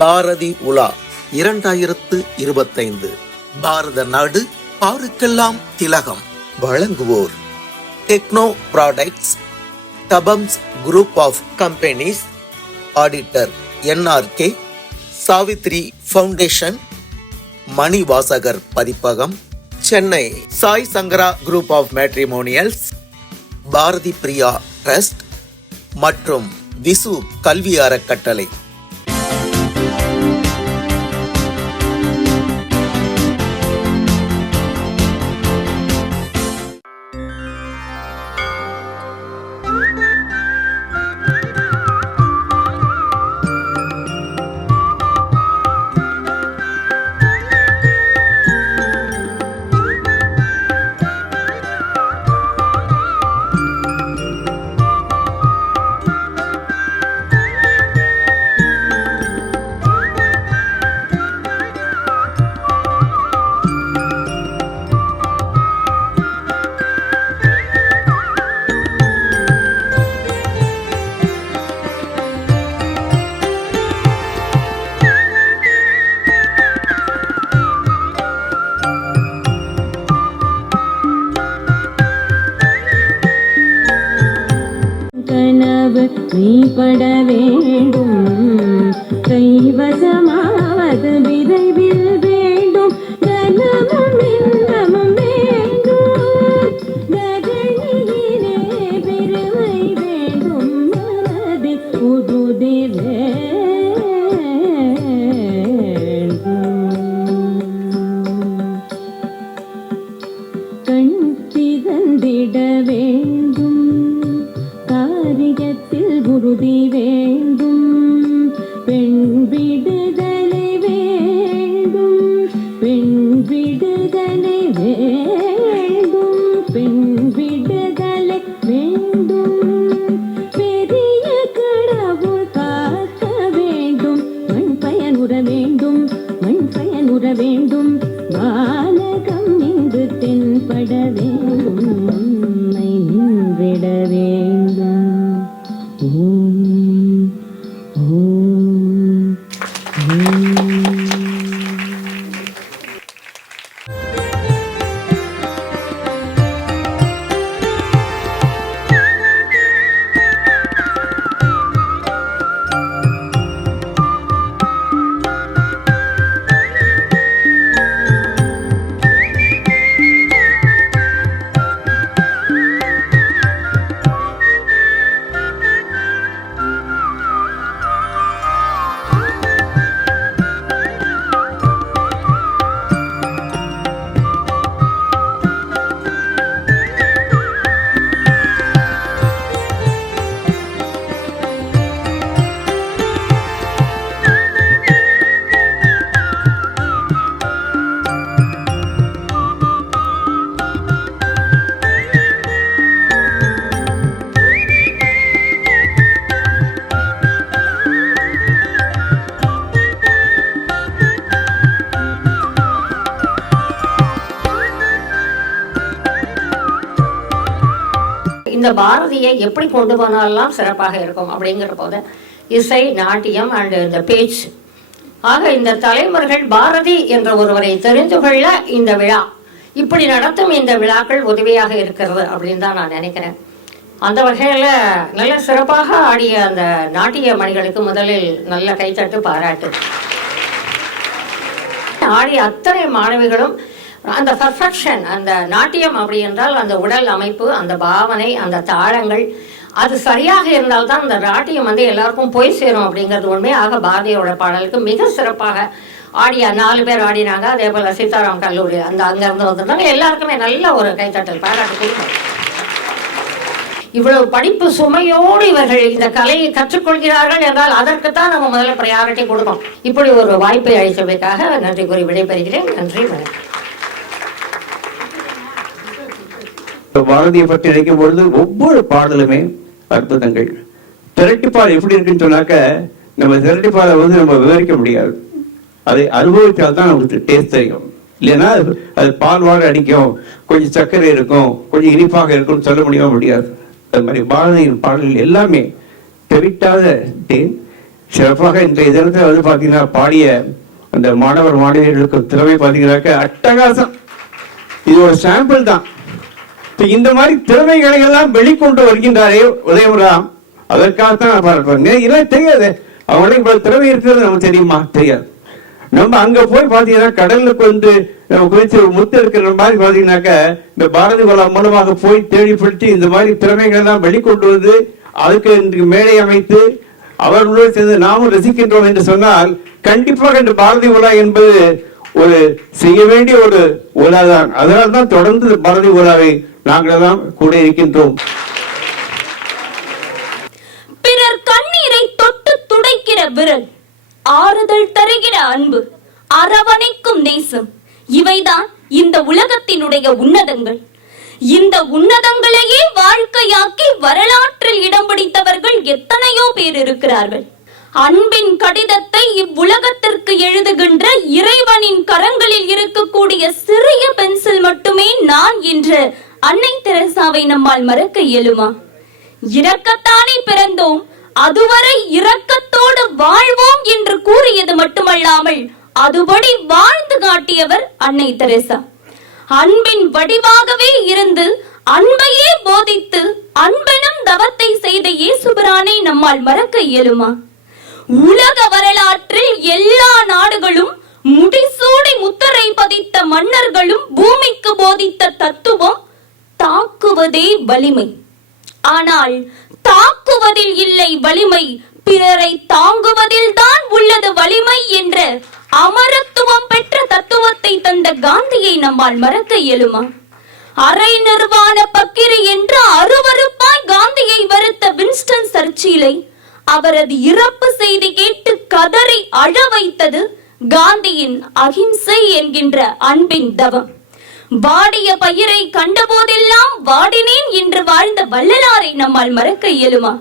பாரதி உலா 2025 பாரத நாடு பாருக்கெல்லாம் திலகம். வழங்குவோர் டெக்னோ ப்ராடக்ட்ஸ், தபம்ஸ் group of companies, auditor NRK, Savitri foundation, Manivasagar Pathippagam, Chennai Sai Sankara group of matrimonials, Bharathi Priya trust மற்றும் விசு கல்வி அறக்கட்டளை. நீ பட வேண்டும், கைவசமாவது விரைவில் வேண்டும், கனமும் இன்பமும் வேண்டும், கதனியிலே பெருமை வேண்டும், மனதில் புதுதி வேண்டும், கண் திறந்திட வேண்டும், காரியத்தில் உறுதி வேண்டும், பெண் விடுதலை வேண்டும், பெண் விடுதலை வேண்டும், பெண் விடுதலை வேண்டும், பெரிய கடவுள் காக்க வேண்டும், மண் பயனுற வேண்டும், மண் பயனுற வேண்டும், வானகம் இங்கு தென்பட வேண்டும், உன்னை நின்றிட வேண்டும். இந்த பாரதியை எப்படி கொண்டு போனாலும் சிறப்பாக இருக்கும் அப்படிங்கிற போது இசை, நாட்டியம் அண்ட் இந்த பேச்சு ஆக இந்த தலைவர்கள் பாரதி என்ற ஒருவரை தெரிந்து கொள்ள இந்த விழா இப்படி நடத்தும் இந்த விழாக்கள் உதவியாக இருக்கிறது அப்படின்னு தான் நான் நினைக்கிறேன். அந்த வகையில் நல்ல சிறப்பாக ஆடிய அந்த நாட்டிய மணிகளுக்கு முதலில் நல்ல கைத்தட்டு பாராட்டு. ஆடிய அத்தனை மாணவிகளும் அந்த பர்ஃபெக்ஷன், அந்த நாட்டியம் அப்படி என்றால் அந்த உடல் அமைப்பு, அந்த பாவனை, அந்த தாளங்கள் அது சரியாக இருந்தால்தான் அந்த நாட்டியம் எல்லாருக்கும் போய் சேரும் அப்படிங்கிறது உண்மையாக பாரதியோட பாடலுக்கு மிக சிறப்பாக ஆடிய 4 பேர் ஆடினாங்க. அதே போல் சீதாராம் கல்லூரி அந்த அங்கேருந்து வந்துருந்தாங்க. எல்லாருக்குமே நல்ல ஒரு கைத்தட்டல் பாராட்டு கொடுக்கும். இவ்வளவு படிப்பு சுமையோடு இவர்கள் இந்த கலையை கற்றுக்கொள்கிறார்கள் என்றால் அதற்குத்தான் நம்ம முதல்ல ப்ரையாரிட்டி கொடுக்கணும். இப்படி ஒரு வாய்ப்பை அளித்தமைக்காக நன்றி கூறி விடைபெறுகிறேன். நன்றி, வணக்கம். பாரதியை பற்றி நினைக்கும் பொழுது ஒவ்வொரு பாடலுமே அற்புதங்கள். திரட்டிப்பால் எப்படி இருக்குன்னு சொன்னாக்க நம்ம திரட்டிப்பாலை நம்ம விவரிக்க முடியாது. அதை அனுபவித்தால்தான் நமக்கு டேஸ்ட் தெரியும். இல்லைன்னா அது பால் வாழ அடிக்கும், கொஞ்சம் சர்க்கரை இருக்கும், கொஞ்சம் இனிப்பாக இருக்கும்னு சொல்ல முடியாது. அது மாதிரி பாரதியின் பாடல்கள் எல்லாமே தெவிட்டாத தேன், சிறப்பாக இந்த தினத்தில் வந்து பார்த்தீங்கன்னா பாடிய அந்த மாணவர் மாணவியர்களுக்கு திறமை பார்த்தீங்கன்னாக்க அட்டகாசம். இது ஒரு சாம்பிள் தான். இந்த மாதிரி திறமைகளை எல்லாம் வெளிக்கொண்டு வருகின்றாரே உதயராம், அதற்காகத்தான் பார்ப்பேன். இதெல்லாம் தெரியாது, அவங்களுக்கு இவ்வளவு திறமை இருக்கிறது நமக்கு தெரியுமா? தெரியாது. நம்ம அங்க போய் பாத்தீங்கன்னா கடலுக்கு வந்து நம்ம குறித்து முத்து இருக்கிற மாதிரி பாத்தீங்கன்னாக்க இந்த பாரதி கலா மூலமாக போய் தேடி பிடித்து இந்த மாதிரி திறமைகள் எல்லாம் வெளிக்கொண்டு வந்து அதுக்கு மேடை அமைத்து அவர்களோடு சேர்ந்து நாமும் ரசிக்கின்றோம் என்று சொன்னால் கண்டிப்பாக இந்த பாரதி உலா என்பது ஒரு செய்ய வேண்டிய ஒரு உலா தான். அதனால்தான் தொடர்ந்து பாரதி உலாவை நாங்கள் எல்லாம் கூட இருக்கின்றோம். பிறர் கண்ணீரை தொட்டு துடைக்கிற விரல், ஆறுதல் தருகிற அன்பு, அரவணைக்கும் நேசம், இவைதான் இந்த உலகத்தினுடைய உன்னதங்கள். இந்த உன்னதங்களையே வாழ்க்கையாக்கி வரலாற்றில் இடம் பிடித்தவர்கள் எத்தனையோ பேர் இருக்கிறார்கள். அன்பின் கடிதத்தை இவ்வுலகத்திற்கு எழுதுகின்ற இறைவனின் கரங்களில் இருக்கக்கூடிய சிறிய பென்சில் மட்டுமே நான் என்ற அன்னை தெரசாவை நம்மால் மறக்க இயலுமா? இரக்கத்தானே பிறந்தோம், அதுவரை இரக்கத்தோடு வாழ்வோம் என்று கூறியது மட்டுமல்லாமல் அதுபடி வாழ்ந்து காட்டியவர் அன்னை தெரசா. அன்பின் வடிவாகவே இருந்து அன்பையே போதித்து அன்பெனும் தவத்தை செய்த இயேசுபிரானை நம்மால் மறக்க இயலுமா? உலக வரலாற்றில் எல்லா நாடுகளும் முடிசூடி முத்திரை பதித்த மன்னர்களும் பூமிக்கு போதித்த தத்துவம் தாக்குவதே வலிமை. ஆனால் தாக்குவதில் இல்லை வலிமை, பிறரை தாங்குவதில் தான் உள்ளது வலிமை என்ற அமரத்துவம் பெற்ற தத்துவத்தை தந்த காந்தியை நம்மால் மறக்க இயலுமா? அரை நிர்வாண பக்கிரி என்று அருவருப்பாய் காந்தியை வருத்த வின்ஸ்டன் சர்ச்சிலை அவரது இறப்பு செய்தி கேட்டு கதறி அழ வைத்தது காந்தியின் அகிம்சை என்கின்ற அன்பின் தவம். வாடிய பயிரை கண்டபோதெல்லாம் வாடினேன் என்று வாழ்ந்த வள்ளலாரை நம்மால் மறக்க இயலுமா?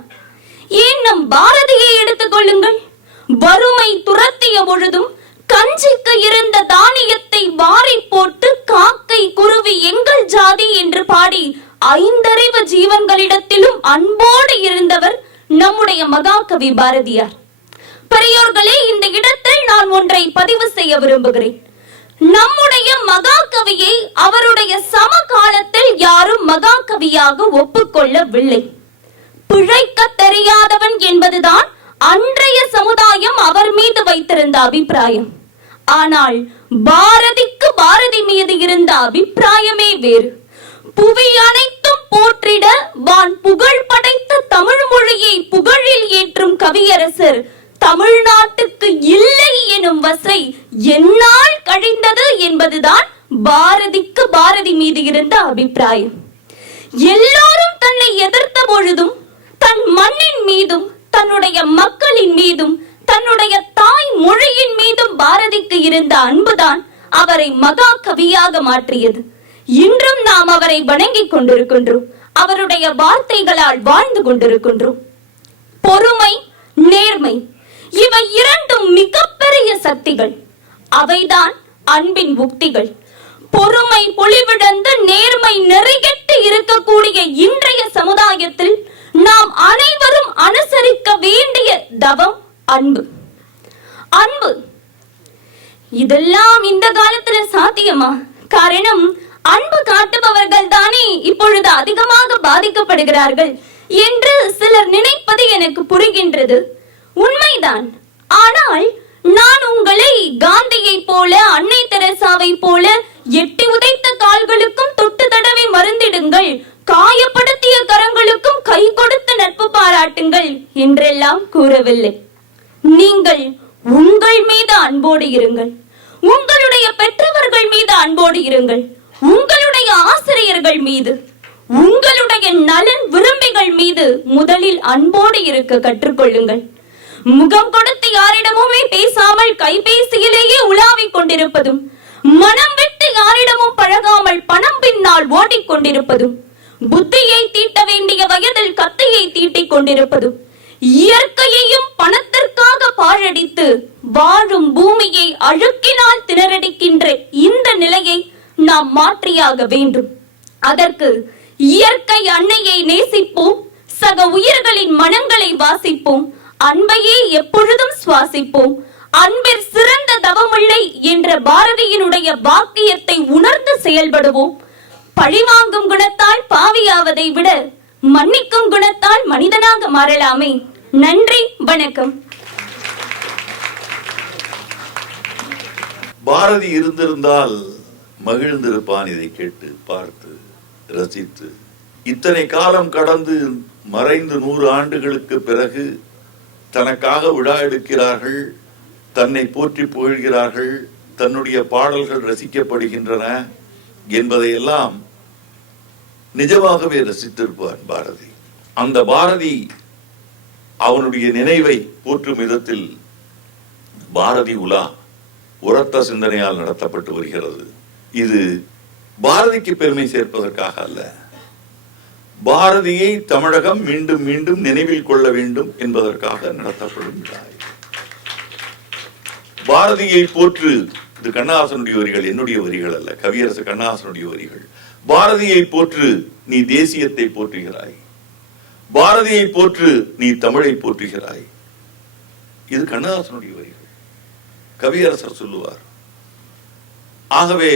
ஏன் நம் பாரதியை எடுத்துக் கொள்ளுங்கள். வறுமை துரத்திய பொழுதும் கஞ்சிக்கு இருந்த தானியத்தை வாரி போட்டு காக்கை குருவி எங்கள் ஜாதி என்று பாடி ஐந்தறிவு ஜீவன்களிடத்திலும் அன்போடு இருந்தவர் நம்முடைய மகாகவி பாரதியார். பெரியோர்களே, இந்த இடத்தில் நான் ஒன்றை பதிவு செய்ய விரும்புகிறேன். நம்முடைய மகாகவியை அவருடைய சமகாலத்தில் யாரும் மகாகவியாக ஒப்புக்கொள்ளவில்லை. பிழைக்க தெரியாதவன் என்பதுதான் அன்றைய சமுதாயம் அவர் மீது வைத்திருந்த அபிப்பிராயம். ஆனால் பாரதிக்கு பாரதி மீது இருந்த அபிப்பிராயமே வேறு. புவி அனைத்தும் போற்றிட வான் புகழ் படைத்த தமிழ் மொழியை புகழில் ஏற்றும் கவியரசர் தமிழ்நாட்டுக்கு இல்லை எனும் வசை என்னால் கழிந்தது என்பதுதான் பாரதிக்கு பாரதி மீது இருந்த அபிப்பிராயம். எல்லோரும் தன்னை எதிர்த்த பொழுதும் தன் மண்ணின் மீதும் தன்னுடைய மக்களின் மீதும் தன்னுடைய தாய் மொழியின் மீதும் பாரதிக்கு இருந்த அன்புதான் அவரை மகா கவியாக மாற்றியது. இன்றும் நாம் அவரை வணங்கிக் கொண்டிருக்கின்றோம், அவருடைய வார்த்தைகளால் வாழ்ந்து கொண்டிருக்கின்றோம். பொறுமை, நேர்மை, இவை இரண்டும் மிகப்பெரிய சக்திகள். அவைதான் அன்பின் உக்திகள். பொறுமை பொலிவிழந்து நேர்மை நெறிகெட்டு இருக்கக்கூடிய இன்றைய சமுதாயத்தில் நாம் அனைவரும் அனுசரிக்க வேண்டிய தவம் அன்பு. அன்பு இதெல்லாம் இந்த காலத்துல சாத்தியமா? காரணம், அன்பு காட்டுபவர்கள் தானே இப்பொழுது அதிகமாக பாதிக்கப்படுகிறார்கள் என்று சிலர் நினைப்பது எனக்கு புரிகின்றது. உண்மைதான். ஆனால் நான் உங்களை காந்தியை போல அன்னை தெரசாவை போல எட்டி உதைத்த கால்களுக்கும் தொட்டு தடவை மருந்திடுங்கள், காயப்படுத்திய கரங்களுக்கும் கை கொடுத்து நட்பு பாராட்டுங்கள் என்றெல்லாம் கூறவில்லை. நீங்கள் உங்கள் மீது அன்போடு இருங்கள், உங்களுடைய பெற்றவர்கள் மீது அன்போடு இருங்கள், உங்களுடைய ஆசிரியர்கள் மீது, உங்களுடைய நலன் விரும்பிகள் மீது முதலில் அன்போடு இருக்க கற்றுக்கொள்ளுங்கள். முகம் கொடுத்து யாரிடமுமே பேசாமல் கைபேசியிலேயே உலாவிக் கொண்டிருப்பதும், மனம் விட்டு யாரிடமும் பழகாமல் பணம் பின்னால் ஓடிக்கொண்டிருப்பதும், புத்தியை தீட்ட வேண்டிய வயதில் கத்தியை தீட்டிக் கொண்டிருப்பதும், இயற்கையையும் பணத்திற்காக பாழடித்து வாழும் பூமியை அழுக்கினால் திணறடிக்கின்ற இந்த நிலையை நாம் மாற்றியாக வேண்டும். அதற்கு இயற்கை அன்னையை நேசிப்போம், சக உயிர்களின் மனங்களை வாசிப்போம், அன்பையே எப்பொழுதும் சுவாசிப்போம், அன்பிற் சிறந்த தவமில்லை என்ற பாரதியினுடைய வாக்கியத்தை உணர்ந்து செயல்படுவோம். பழிவாங்கும் குணத்தால் பாவியாவதை விட மன்னிக்கும் குணத்தால் மனிதனாக மாறலாமே. நன்றி, வணக்கம். பாரதி இருந்திருந்தால் மகிழ்ந்திருப்பான் இதை கேட்டு பார்த்து ரசித்து. இத்தனை காலம் கடந்து மறைந்து 100 ஆண்டுகளுக்கு பிறகு தனக்காக விழா எடுக்கிறார்கள், தன்னை போற்றி புகழ்கிறார்கள், தன்னுடைய பாடல்கள் ரசிக்கப்படுகின்றன என்பதையெல்லாம் நிஜமாகவே ரசித்திருப்பான் பாரதி. அந்த பாரதி அவனுடைய நினைவை போற்றும் விதத்தில் பாரதி உலா உரத்த சிந்தனையால் நடத்தப்பட்டு வருகிறது. இது பாரதிக்கு பெருமை சேர்ப்பதற்காக அல்ல, பாரதியை தமிழகம் மீண்டும் மீண்டும் நினைவில் கொள்ள வேண்டும் என்பதற்காக நடத்தப்படும் விழா. பாரதியை போற்று, இது கண்ணதாசனுடைய வரிகள், என்னுடைய வரிகள் அல்ல, கவியரசு கண்ணதாசனுடைய வரிகள். பாரதியை போற்று, நீ தேசியத்தை போற்றுகிறாய். பாரதியை போற்று, நீ தமிழை போற்றுகிறாய். இது கண்ணதாசனுடைய வரிகள், கவியரசர் சொல்லுவார். ஆகவே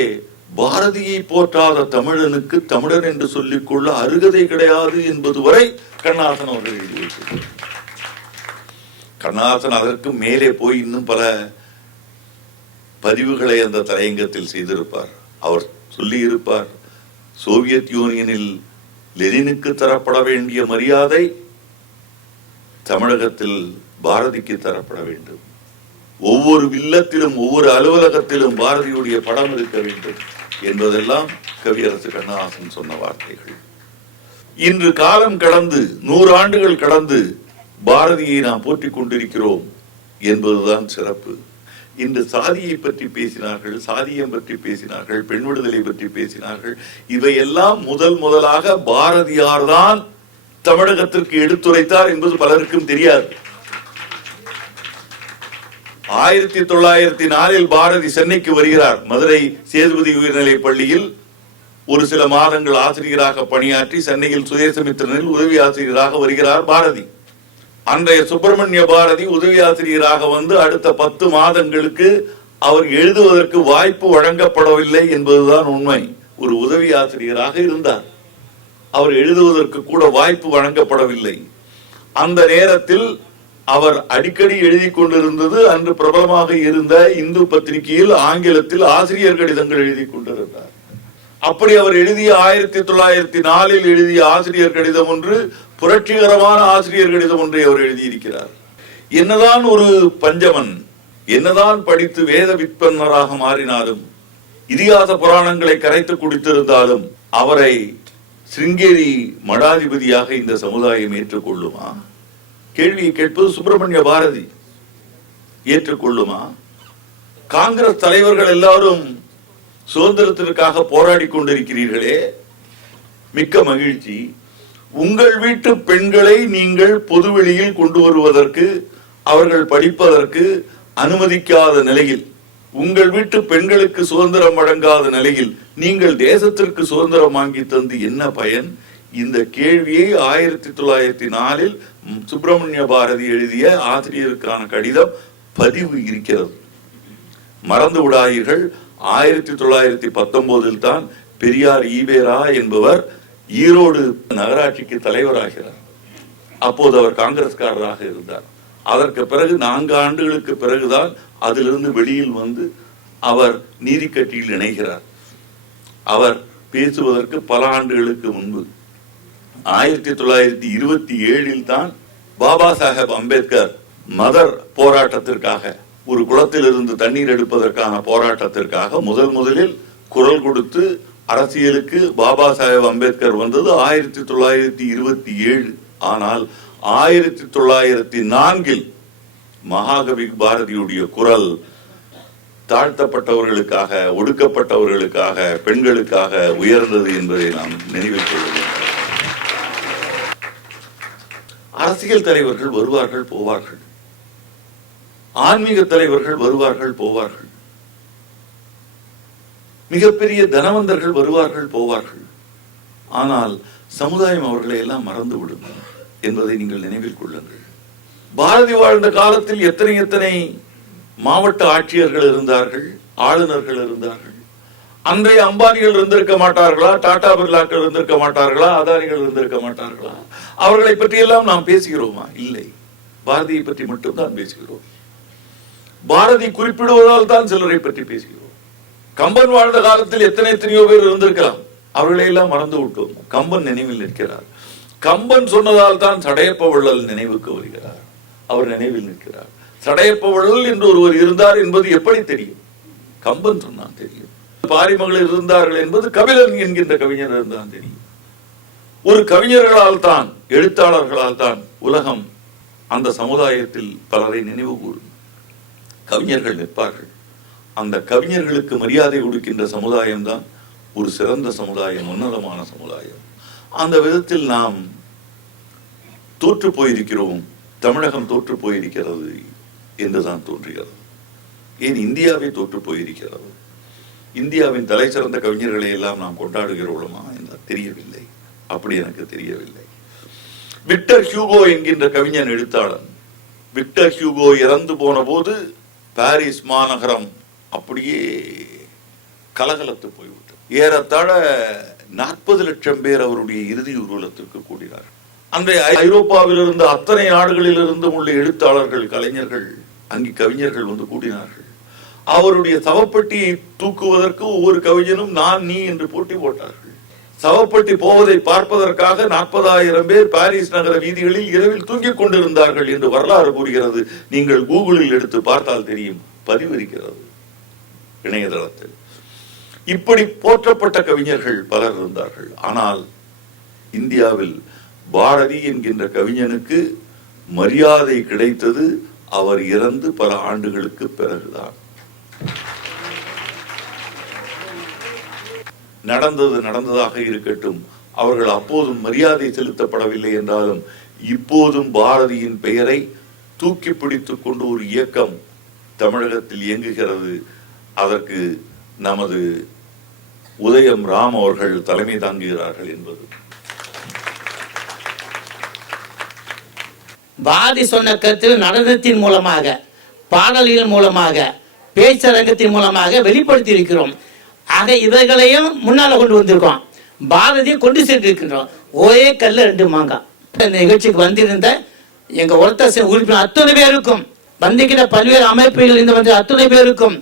பாரதியை போற்றாத தமிழனுக்கு தமிழன் என்று சொல்லிக் கொள்ள அருகதை கிடையாது என்பது வரை கண்ணதாசன் அவர்கள் எழுதி வைத்தார். கண்ணதாசன் அதற்கு மேலே போய் இன்னும் பல பதிவுகளை அந்த தலையங்கத்தில் செய்திருப்பார். அவர் சொல்லி இருப்பார், சோவியத் யூனியனில் லெனினுக்கு தரப்பட வேண்டிய மரியாதை தமிழகத்தில் பாரதிக்கு தரப்பட வேண்டும். ஒவ்வொரு இல்லத்திலும் ஒவ்வொரு அலுவலகத்திலும் பாரதியுடைய படம் இருக்க வேண்டும் என்பதெல்லாம் கவியரசு கண்ணதாசன் சொன்ன வார்த்தைகள். இன்று காலம் கடந்து 100 ஆண்டுகள் கடந்து பாரதியை நாம் போற்றிக் கொண்டிருக்கிறோம் என்பதுதான் சிறப்பு. இன்று சாதியை பற்றி பேசினார்கள், சாதியம் பற்றி பேசினார்கள், பெண் விடுதலை பற்றி பேசினார்கள். இவையெல்லாம் முதலாக பாரதியார் தான் தமிழகத்திற்கு எடுத்துரைத்தார் என்பது பலருக்கும் தெரியாது. 1904 பாரதி சென்னைக்கு வருகிறார். மதுரை சேதுபதி உயர்நிலைப் பள்ளியில் ஒரு சில மாதங்கள் ஆசிரியராக பணியாற்றி சென்னையில் சுதேசமித்திரனில் உதவி ஆசிரியராக வருகிறார் பாரதி. அன்றைய சுப்பிரமணிய பாரதி உதவி ஆசிரியராக வந்து அடுத்த 10 மாதங்களுக்கு அவர் எழுதுவதற்கு வாய்ப்பு வழங்கப்படவில்லை என்பதுதான் உண்மை. ஒரு உதவி ஆசிரியராக இருந்தார், அவர் எழுதுவதற்கு கூட வாய்ப்பு வழங்கப்படவில்லை. அந்த நேரத்தில் அவர் அடிக்கடி எழுதி கொண்டிருந்தது அன்று பிரபலமாக இருந்த இந்து பத்திரிகையில் ஆங்கிலத்தில் ஆசிரியர் கடிதங்கள் எழுதி கொண்டிருந்தார். அப்படி அவர் எழுதிய 1904 எழுதிய ஆசிரியர் கடிதம் ஒன்று புரட்சிகரமான ஆசிரியர் கடிதம் ஒன்றை அவர் எழுதியிருக்கிறார். என்னதான் ஒரு பஞ்சமன், என்னதான் படித்து வேத விற்பனராக மாறினாலும், இதிகாச புராணங்களை கரைத்து குடித்திருந்தாலும் அவரை சிருங்கேரி மடாதிபதியாக இந்த சமுதாயம் ஏற்றுக்கொள்ளுமா? கேள்வியை கேட்பது சுப்பிரமணிய பாரதி. ஏற்றுக்கொள்ளுமா? காங்கிரஸ் தலைவர்கள் எல்லாரும் சுதந்திரத்திற்காக போராடி கொண்டிருக்கிறீர்களே, மிக்க மகிழ்ச்சி. உங்கள் வீட்டு பெண்களை நீங்கள் பொதுவெளியில் கொண்டு வருவதற்கு, அவர்கள் படிப்பதற்கு அனுமதிக்காத நிலையில், உங்கள் வீட்டு பெண்களுக்கு சுதந்திரம் வழங்காத நிலையில் நீங்கள் தேசத்திற்கு சுதந்திரம் வாங்கி தந்து என்ன பயன்? இந்த கேள்வியை 1904 சுப்பிரமணிய பாரதி எழுதிய ஆசிரியருக்கான கடிதம் பதிவு இருக்கிறது. மறந்து விடாதீர்கள். 1919 தான் பெரியார் ஈவேரா என்பவர் ஈரோடு நகராட்சிக்கு தலைவராகிறார். அப்போது அவர் காங்கிரஸ்காரராக இருந்தார். அதற்கு பிறகு 4 ஆண்டுகளுக்கு பிறகுதான் அதிலிருந்து வெளியில் வந்து அவர் நீதி கட்சியில் இணைகிறார். அவர் பேசுவதற்கு பல ஆண்டுகளுக்கு முன்பு 1927 தான் பாபா சாஹேப் அம்பேத்கர் மதர் போராட்டத்திற்காக, ஒரு குளத்திலிருந்து தண்ணீர் எடுப்பதற்கான போராட்டத்திற்காக முதலில் குரல் கொடுத்து அரசியலுக்கு பாபா சாஹேப் அம்பேத்கர் வந்தது 1927. ஆனால் 1904 மகாகவி பாரதியுடைய குரல் தாழ்த்தப்பட்டவர்களுக்காக, ஒடுக்கப்பட்டவர்களுக்காக, பெண்களுக்காக உயர்ந்தது என்பதை நாம் நினைவில் கொள்ள வேண்டும். அரசியல் தலைவர்கள் வருவார்கள் போவார்கள், ஆன்மீக தலைவர்கள் வருவார்கள் போவார்கள், மிகப்பெரிய தனவந்தர்கள் வருவார்கள் போவார்கள். ஆனால் சமுதாயம் அவர்களை எல்லாம் மறந்து விடும் என்பதை நீங்கள் நினைவில் கொள்ளுங்கள். பாரதி வாழ்ந்த காலத்தில் எத்தனை மாவட்ட ஆட்சியர்கள் இருந்தார்கள், ஆளுநர்கள் இருந்தார்கள். அன்றைய அம்பானிகள் இருந்திருக்க மாட்டார்களா, டாடா பிர்லாக்கள் இருந்திருக்க மாட்டார்களா, அதானிகள் இருந்திருக்க மாட்டார்களா? அவர்களை பற்றி எல்லாம் நாம் பேசுகிறோமா? இல்லை, பாரதியை பற்றி மட்டும்தான் பேசுகிறோம். பாரதி குறிப்பிடுவதால் தான் சிலரை பற்றி பேசுகிறோம். கம்பன் வாழ்ந்த காலத்தில் எத்தனையோ பேர் இருந்திருக்கலாம், அவர்களை எல்லாம் மறந்து விட்டோம். கம்பன் நினைவில் நிற்கிறார். கம்பன் சொன்னதால் தான் சடையப்ப வள்ளல் நினைவுக்கு வருகிறார். அவர் நினைவில் நிற்கிறார். சடையப்ப வள்ளல் என்று ஒருவர் இருந்தார் என்பது எப்படி தெரியும்? கம்பன் சொன்னான் தெரியும். பாரிமகளிர் இருந்தார்கள் என்பது கபிலன் என்கின்ற கவிஞர் இருந்தான் தெரியும். ஒரு கவிஞர்களால் தான், எழுத்தாளர்களால் தான் உலகம் அந்த சமுதாயத்தில் பலரை நினைவு கூறும். கவிஞர்கள் நிற்பார்கள். அந்த கவிஞர்களுக்கு மரியாதை கொடுக்கின்ற சமுதாயம் தான் ஒரு சிறந்த சமுதாயம், உன்னதமான சமுதாயம். அந்த விதத்தில் நாம் தோற்று போயிருக்கிறோம். தமிழகம் தோற்று போயிருக்கிறது என்றுதான் தோன்றுகிறது. ஏன் இந்தியாவே தோற்று போயிருக்கிறது? இந்தியாவின் தலை சிறந்த கவிஞர்களை எல்லாம் நாம் கொண்டாடுகிறோமா என்று தெரியவில்லை. அப்படி எனக்கு தெரியவில்லை. விக்டர் ஹியூகோ என்கின்ற கவிஞன் எழுத்தாளன். விக்டர் ஹியூகோ இறந்து போன போது பாரிஸ் மாநகரம் அப்படியே கலகலத்து போய்விட்டது. ஏறத்தாழ 40 லட்சம் பேர் அவருடைய இறுதி ஊர்வலத்திற்கு கூடினார். அன்றைய ஐரோப்பாவில் இருந்த அத்தனை நாடுகளில் இருந்தும் உள்ள எழுத்தாளர்கள், கலைஞர்கள், அங்கே கவிஞர்கள் வந்து கூடினார்கள். அவருடைய சவப்பட்டியை தூக்குவதற்கு ஒவ்வொரு கவிஞனும் நான் நீ என்று போட்டி போட்டார்கள். சவப்பட்டி போவதை பார்ப்பதற்காக 40,000 பேர் பாரிஸ் நகர வீதிகளில் இரவில் தூங்கிக் கொண்டிருந்தார்கள் என்று வரலாறு கூறுகிறது. நீங்கள் கூகுளில் எடுத்து பார்த்தால் தெரியும், பதிவு இருக்கிறது இணையதளத்தில். இப்படி போற்றப்பட்ட கவிஞர்கள் பலர் இருந்தார்கள். ஆனால் இந்தியாவில் பாரதி என்கின்ற கவிஞனுக்கு மரியாதை கிடைத்தது அவர் இறந்து பல ஆண்டுகளுக்கு பிறகுதான். நடந்தது நடந்ததாக இருக்கட்டும், அவர்கள் அப்போதும் மரியாதை செலுத்தப்படவில்லை என்றாலும் இப்போதும் பாரதியின் பெயரை தூக்கி பிடித்துக் கொண்டு ஒரு இயக்கம் தமிழகத்தில் இயங்குகிறது. அதற்கு நமது உதயம் ராம் அவர்கள் தலைமை தாங்குகிறார்கள் என்பது. பாரதி சொன்ன கருத்து நடனத்தின் மூலமாக, பாடல்கள் மூலமாக, பேச்சரங்கத்தின் மூலமாக வெளிப்படுத்தி இருக்கிறோம். ஆக இவர்களையும் முன்னால கொண்டு வந்திருக்கோம், பாரதியை கொண்டு சென்றிருக்கின்றோம். ஒரே கல்ல 2 மாங்காய். இந்த நிகழ்ச்சிக்கு வந்திருந்த எங்க ஒருத்தர் உறுப்பினர் அத்தனை பேருக்கும், வந்திருக்கிற பல்வேறு அமைப்புகள் இந்த வந்து அத்தனை பேருக்கும்,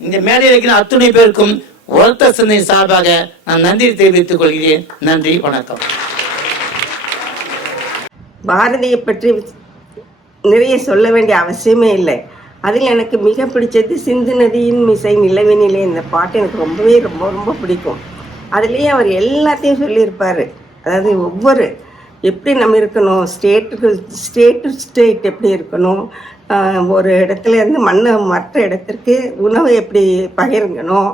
இந்த மேடையில் இருக்கிற அத்தனை பேருக்கும் ஒருத்தர் சிந்தனை சார்பாக நான் நன்றி தெரிவித்துக் கொள்கிறேன். நன்றி, வணக்கம். பாரதியை பற்றி நிறைய சொல்ல வேண்டிய அவசியமே இல்லை. அதில் எனக்கு மிக பிடிச்சது சிந்து நதியின் மிசை நிலவினிலே. இந்த பாட்டு எனக்கு ரொம்பவே ரொம்ப ரொம்ப பிடிக்கும். அதுலேயே அவர் எல்லாத்தையும் சொல்லியிருப்பார். அதாவது ஒவ்வொரு எப்படி நம்ம இருக்கணும், ஸ்டேட் எப்படி இருக்கணும், ஒரு இடத்துல இருந்து மற்ற இடத்திற்கு உணவை எப்படி பகிர்ங்கணும்,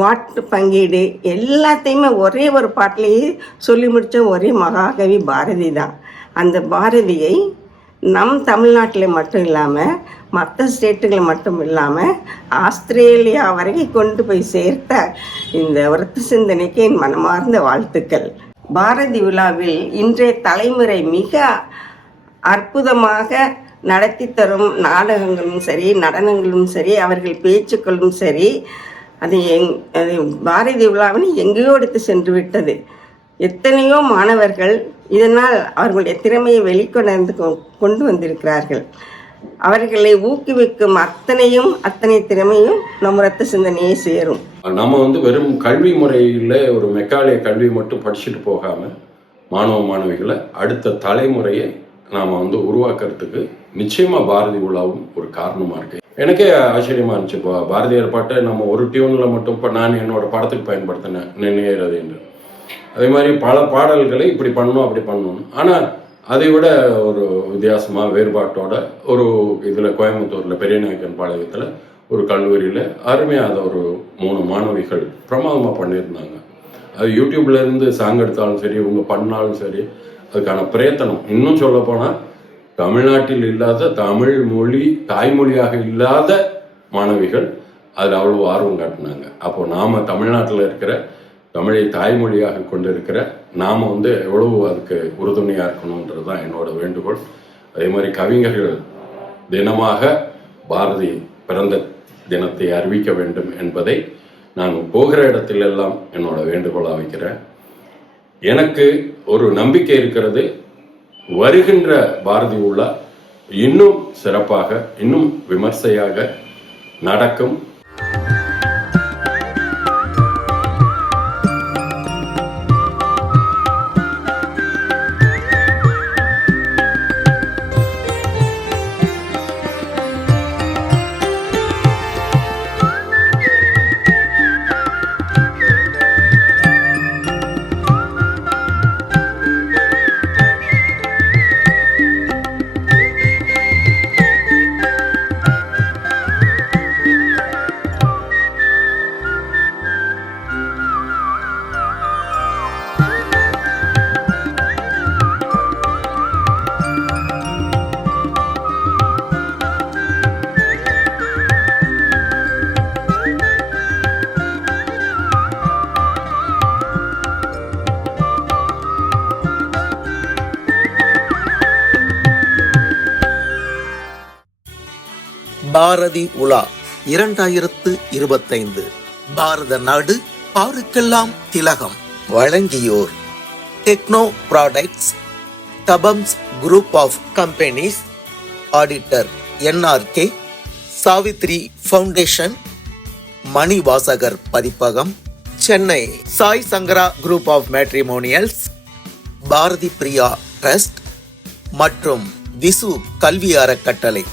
வாட்டு பங்கீடு, எல்லாத்தையுமே ஒரே ஒரு பாட்டிலேயே சொல்லி முடித்த ஒரே மகாகவி பாரதி தான். அந்த பாரதியை நம் தமிழ்நாட்டில் மட்டும் இல்லாமல் மற்ற ஸ்டேட்டுகளை மட்டும் இல்லாமல் ஆஸ்திரேலியா வரைக்கும் கொண்டு போய் சேர்த்த இந்த ஒருத்த சிந்தனைக்கு என் மனமார்ந்த வாழ்த்துக்கள். பாரதி விழாவில் இன்றைய தலைமுறை மிக அற்புதமாக நடத்தி தரும் நாடகங்களும் சரி, நடனங்களும் சரி, அவர்கள் பேச்சுக்களும் சரி, அது பாரதி விழாவினை எங்கேயோ எடுத்து சென்று விட்டது. எத்தனையோ மாணவர்கள் இதனால் அவர்களுடைய திறமையை கொண்டு வந்திருக்கிறார்கள். அவர்களை ஊக்குவிக்கும் அத்தனை திறமையும் நம்ம ரத்த சிந்தனையை சேரும். நம்ம வந்து வெறும் கல்வி முறையில் ஒரு மெக்கானிய கல்வி மட்டும் படிச்சுட்டு போகாமல் மாணவ மாணவிகளை அடுத்த தலைமுறையை நாம் வந்து உருவாக்குறதுக்கு நிச்சயமாக பாரதி விழாவும் ஒரு காரணமாக இருக்கு. எனக்கே ஆச்சரியமாக இருந்துச்சு. பாரதியார் பாட்டை நம்ம ஒரு டியூனில் மட்டும் இப்போ நான் என்னோட படத்துக்கு பயன்படுத்தினேன், நினைறது என்று. அதே மாதிரி பல பாடல்களை இப்படி பண்ணணும் அப்படி பண்ணணும். ஆனால் அதை விட ஒரு வித்தியாசமாக வேறுபாட்டோட ஒரு இதில் கோயம்புத்தூரில் பெரியநாயக்கன் பாளையத்தில் ஒரு கல்லூரியில் அருமையாக அதை ஒரு 3 மாணவிகள் பிரமாதமாக பண்ணியிருந்தாங்க. அது யூடியூப்லேருந்து சாங் எடுத்தாலும் சரி, இவங்க பண்ணாலும் சரி, அதுக்கான பிரயத்தனம். இன்னும் சொல்ல போனால் தமிழ்நாட்டில் இல்லாத, தமிழ் மொழி தாய்மொழியாக இல்லாத மாணவிகள் அதில் அவ்வளோ ஆர்வம் காட்டினாங்க. அப்போ நாம் தமிழ்நாட்டில் இருக்கிற தமிழை தாய்மொழியாக கொண்டு இருக்கிற நாம் வந்து எவ்வளவு அதுக்கு உறுதுணையாக இருக்கணுன்றது தான் என்னோட வேண்டுகோள். அதே மாதிரி கவிஞர்கள் தினமாக பாரதி பிறந்த தினத்தை அறிவிக்க வேண்டும் என்பதை நான் போகிற இடத்திலெல்லாம் என்னோட வேண்டுகோளாக வைக்கிறேன். எனக்கு ஒரு நம்பிக்கை இருக்கிறது, வருகின்ற பாரதி உலா இன்னும் சிறப்பாக, இன்னும் விமர்சையாக நடக்கும். பாரதி உலா 2025 பாரத நாடு பாருக்கெல்லாம் திலகம். வழங்கியோர் டெக்னோ ப்ராடக்ட்ஸ், தபம்ஸ் group of companies, auditor NRK, Savitri foundation, Manivasagar Pathippagam, Chennai Sai Sankara group of matrimonials, Bharathi Priya trust மற்றும் விசு கல்வி அறக்கட்டளை.